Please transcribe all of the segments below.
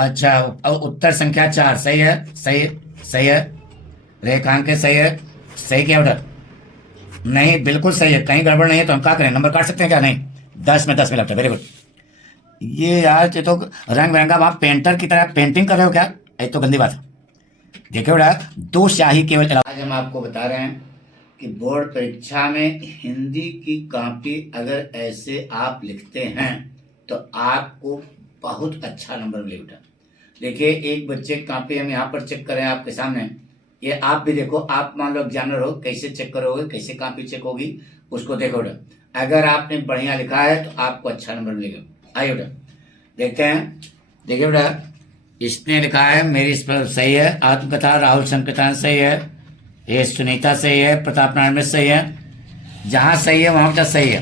अच्छा, उत्तर संख्या 4 सही है। सही, सही है। रेखांक सही है। सही क्या बेटा? नहीं, बिल्कुल सही है। कहीं गड़बड़ नहीं है तो हम क्या करें, नंबर काट सकते हैं क्या? नहीं, 10 में 10 मिला बेटा, वेरी गुड। ये यार, ये तो रंग बिरंगा, आप पेंटर की तरह पेंटिंग कर रहे हो क्या? ये तो गंदी बात है। देखिए बेटा, दो स्याही केवल आज हम आपको बता रहे हैं कि बोर्ड परीक्षा में हिंदी की कॉपी अगर ऐसे आप लिखते हैं तो आपको बहुत अच्छा नंबर मिलेगा बेटा। देखिए, एक बच्चे की कॉपी हम यहाँ पर चेक करें आपके सामने। ये आप भी देखो, आप मान लो एग्जामिनर हो, कैसे चेक करोगे, कैसे कॉपी चेक होगी, उसको देखो बेटा। अगर आपने बढ़िया लिखा है तो आपको अच्छा नंबर मिलेगा। आइए बेटा, देखते हैं। देखिए बेटा, इसने लिखा है मेरी स्पेल सही है, आत्मकथा राहुल संकीर्तन सही है, ये सुनीता सही है, प्रताप नारायण मिश्र सही है। जहाँ सही है वहाँ बेटा सही है।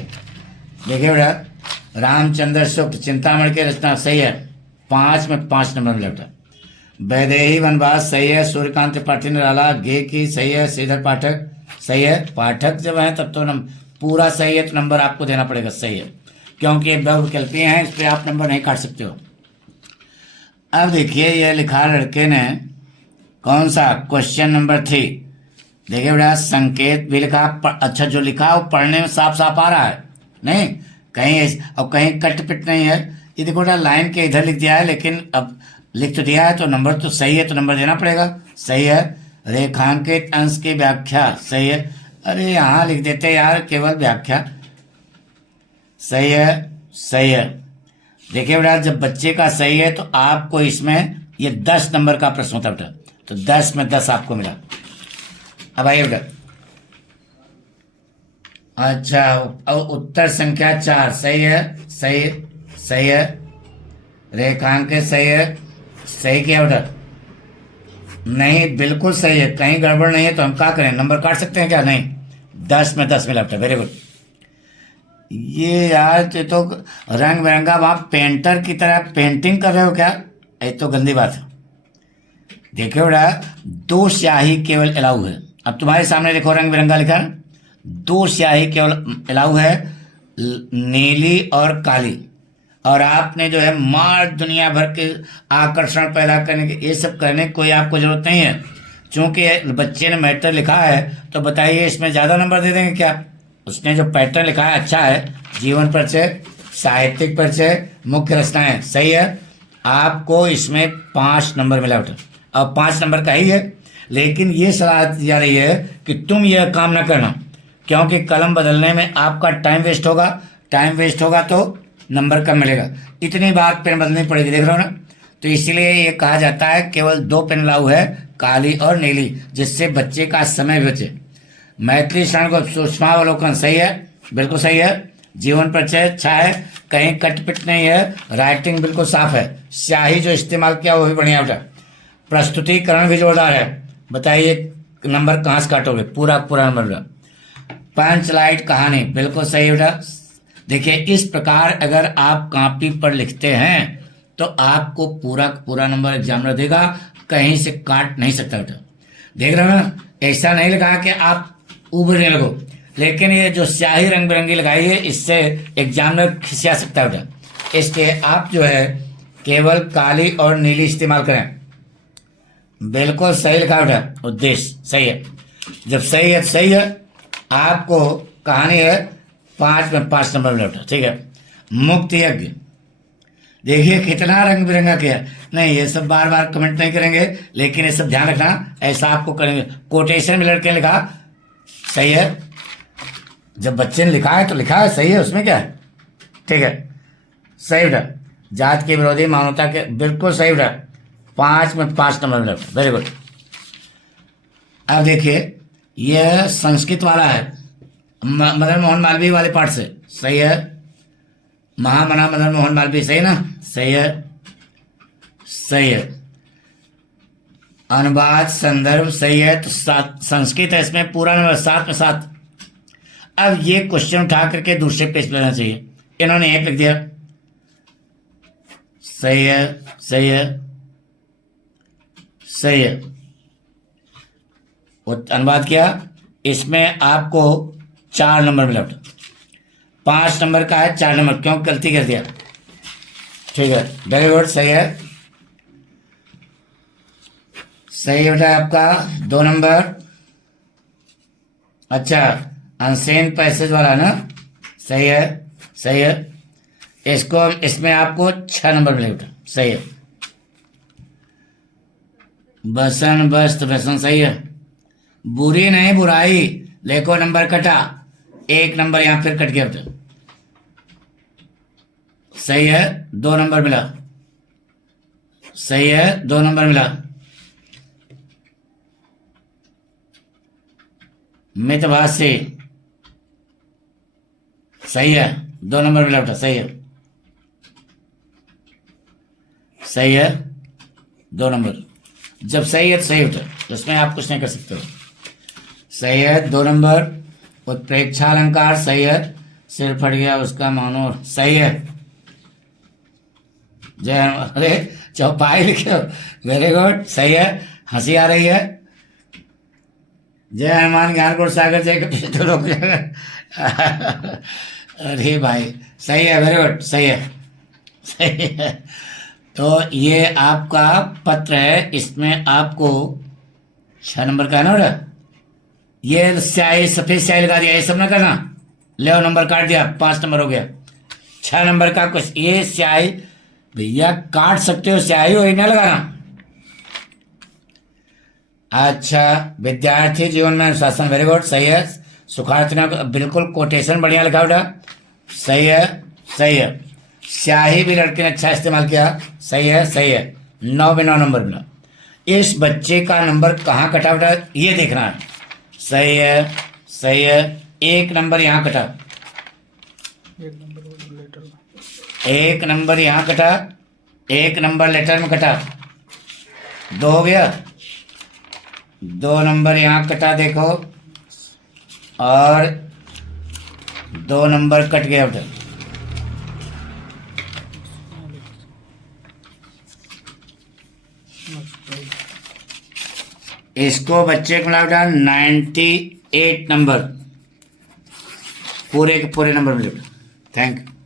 देखिए बेटा, रामचंद्र शुक्ल चिंतामणि की रचना सही है, 5 में 5 नंबर मिले बेटा। वैदेही वनवास सही है, सूर्यकांत त्रिपाठी निराला गे की सही है, श्रीधर पाठक सही है। पाठक जब है तब तो पूरा सही है, तो नंबर आपको देना पड़ेगा सही है, क्योंकि ये बहुविकल्पीय हैं, इस पर आप नंबर नहीं काट सकते हो। अब देखिए, ये लिखा लड़के ने कौन सा, क्वेश्चन नंबर 3। देखिए बेटा, संकेत भी लिखा, अच्छा जो लिखा वो पढ़ने में साफ साफ आ रहा है, नहीं कहीं और कहीं कट पिट नहीं है। ये देखो बेटा, लाइन के इधर लिख दिया है, लेकिन अब लिख तो दिया है तो नंबर तो सही है, तो नंबर देना पड़ेगा। सही है। रेखांकित अंश की व्याख्या सही है। अरे यहाँ लिख देते यार, केवल व्याख्या। सही है, सही है। देखिए बेटा, जब बच्चे का सही है तो आपको इसमें ये 10 नंबर का प्रश्न होता है बेटा, तो 10 में 10 आपको मिला। अब आइए बेटा, अच्छा, उत्तर संख्या 4 सही है। सही, सही है। रेखांक सही है। सही किया बेटा? नहीं, बिल्कुल सही है। कहीं गड़बड़ नहीं है तो हम क्या करें, नंबर काट सकते हैं क्या? नहीं, 10 में 10 मिला बेटा, वेरी गुड। ये यार, ये तो रंग बिरंगा, आप पेंटर की तरह पेंटिंग कर रहे हो क्या? ये तो गंदी बात है। देखो बेटा, दो स्याही केवल अलाउ है। अब तुम्हारे सामने देखो, रंग बिरंगा लिखा है, दो स्याही केवल अलाउ है, नीली और काली। और आपने जो है मार दुनिया भर के आकर्षण पैदा करने के, ये सब करने की कोई आपको जरूरत नहीं है। चूंकि बच्चे ने मैटर लिखा है तो बताइए, इसमें ज़्यादा नंबर दे देंगे क्या? उसने जो पैटर्न लिखा है अच्छा है, जीवन परिचय, साहित्यिक परिचय, मुख्य रचनाएं सही है। आपको इसमें 5 नंबर मिला बेटा, अब 5 नंबर का ही है। लेकिन ये सलाह दी जा रही है कि तुम यह काम ना करना, क्योंकि कलम बदलने में आपका टाइम वेस्ट होगा। टाइम वेस्ट होगा तो नंबर कम मिलेगा। इतनी बार पेन बदलनी पड़ेगी, देख रहे हो ना। तो इसलिए ये कहा जाता है केवल 2 पेन लाऊ है, काली और नीली, जिससे बच्चे का समय भी बचे। मैथिली शरण को सूक्ष्मावलोकन सही है, बिल्कुल सही है। जीवन परिचय अच्छा है, कहीं कट पिट नहीं है, राइटिंग बिल्कुल साफ है। स्याही जो इस्तेमाल किया वो भी बढ़िया बेटा। प्रस्तुतिकरण भी जोरदार है। बताइए नंबर कहाँ से काटोगे, पूरा पूरा नंबर बेटा। पंच लाइट कहानी बिल्कुल सही बेटा। देखिए, इस प्रकार अगर आप कॉपी पर लिखते हैं तो आपको पूरा पूरा नंबर एग्जामिनर देगा, कहीं से काट नहीं सकता बेटा। देख रहे हो ना, ऐसा नहीं लगा कि आप उभरने लगो, लेकिन ये जो स्याही रंग बिरंगी लगाई है, इससे एग्जामिनर खिसिया सकता है बेटा। इसलिए आप जो है केवल काली और नीली इस्तेमाल करें। बिल्कुल सही लिखा बेटा, उद्देश्य सही है। जब सही है तो सही है। आपको कहानी है 5 में 5 नंबर मिला बेटा, ठीक है। मुक्त यज्ञ, देखिए कितना रंग बिरंगा किया। नहीं, ये सब बार बार कमेंट नहीं करेंगे, लेकिन ये सब ध्यान रखना, ऐसा आपको करेंगे। कोटेशन में लड़के लिखा सही है। जब बच्चे ने लिखा है तो लिखा है, सही है, उसमें क्या है, ठीक है। सही बेटा। जात के विरोधी मानवता के, बिल्कुल सही बेटा, 5 में 5 नंबर मिला, वेरी गुड। अब देखिए, यह संस्कृत वाला है, मदन मोहन मालवीय वाले पार्ट से सही है। महामना मदन मोहन मालवीय सही ना, सही है, सही है। अनुवाद संदर्भ सही है, तो संस्कृत है, इसमें पूरा नंबर 7 में 7। अब ये क्वेश्चन उठा करके दूसरे पेज पर लेना चाहिए, इन्होंने 1 लिख दिया। सही है, सही है, सही है। अनुवाद किया, इसमें आपको 4 नंबर मिला। 5 नंबर का है, 4 नंबर क्यों गलती कर दिया, ठीक है, वेरी गुड, सही है। सही है बेटा आपका 2 नंबर। अच्छा, अनसेन पैसेज वाला ना, सही है, सही है। इसको इसमें आपको 6 नंबर मिले बेटा, सही है। बसन बस्त व्यसन, सही है। बुरी नहीं बुराई, देखो नंबर कटा, 1 नंबर यहां फिर कट गया बेटा, सही है, 2 नंबर मिला, सही है, 2 नंबर मिला। मितभाषी, सही है, 2 नंबर मिला बेटा, सही है, सही है, 2 नंबर। जब सही है तो सही होता है, उसमें आप कुछ नहीं कर सकते हो। सही है, 2 नंबर। उत्प्रेक्षा अलंकार, सही है। सिर फट गया उसका मानो, सही है। जय अरे चौपाई लिखे हो, वेरी गुड, सही है। हंसी आ रही है। जय हनुमान ज्ञान गुण सागर जय कपीश तो रोक जाएगा। अरे भाई, सही है, वेरी गुड, सही है, सही है। तो ये आपका पत्र है, इसमें आपको 6 नंबर का है ना बेटा। ये स्याही, सफेद स्याही लगा दिया, ये सब ना करना। ले नंबर काट दिया, 5 नंबर हो गया। 6 नंबर का कुछ ये स्याही भैया काट सकते हो, स्याही वही ना लगाना। अच्छा, विद्यार्थी जीवन में अनुशासन, वेरी गुड, सही है। सुखार्थी ने बिल्कुल कोटेशन बढ़िया लिखा बेटा, सही है, सही है। स्याही भी लड़के ने अच्छा इस्तेमाल किया, सही है, सही है। 9 में 9 नंबर मिला। इस बच्चे का नंबर कहाँ कटा बेटा, ये देखना है, सही है, सही है। 1 नंबर यहाँ कटा, 1 नंबर यहाँ कटा, 1 नंबर लेटर में कटा, 2 हो गया। 2 नंबर यहाँ कटा देखो, और 2 नंबर कट गया बेटा। इसको बच्चे को मिला बेटा 98 नंबर, पूरे के पूरे नंबर मिले बेटा। Thank you.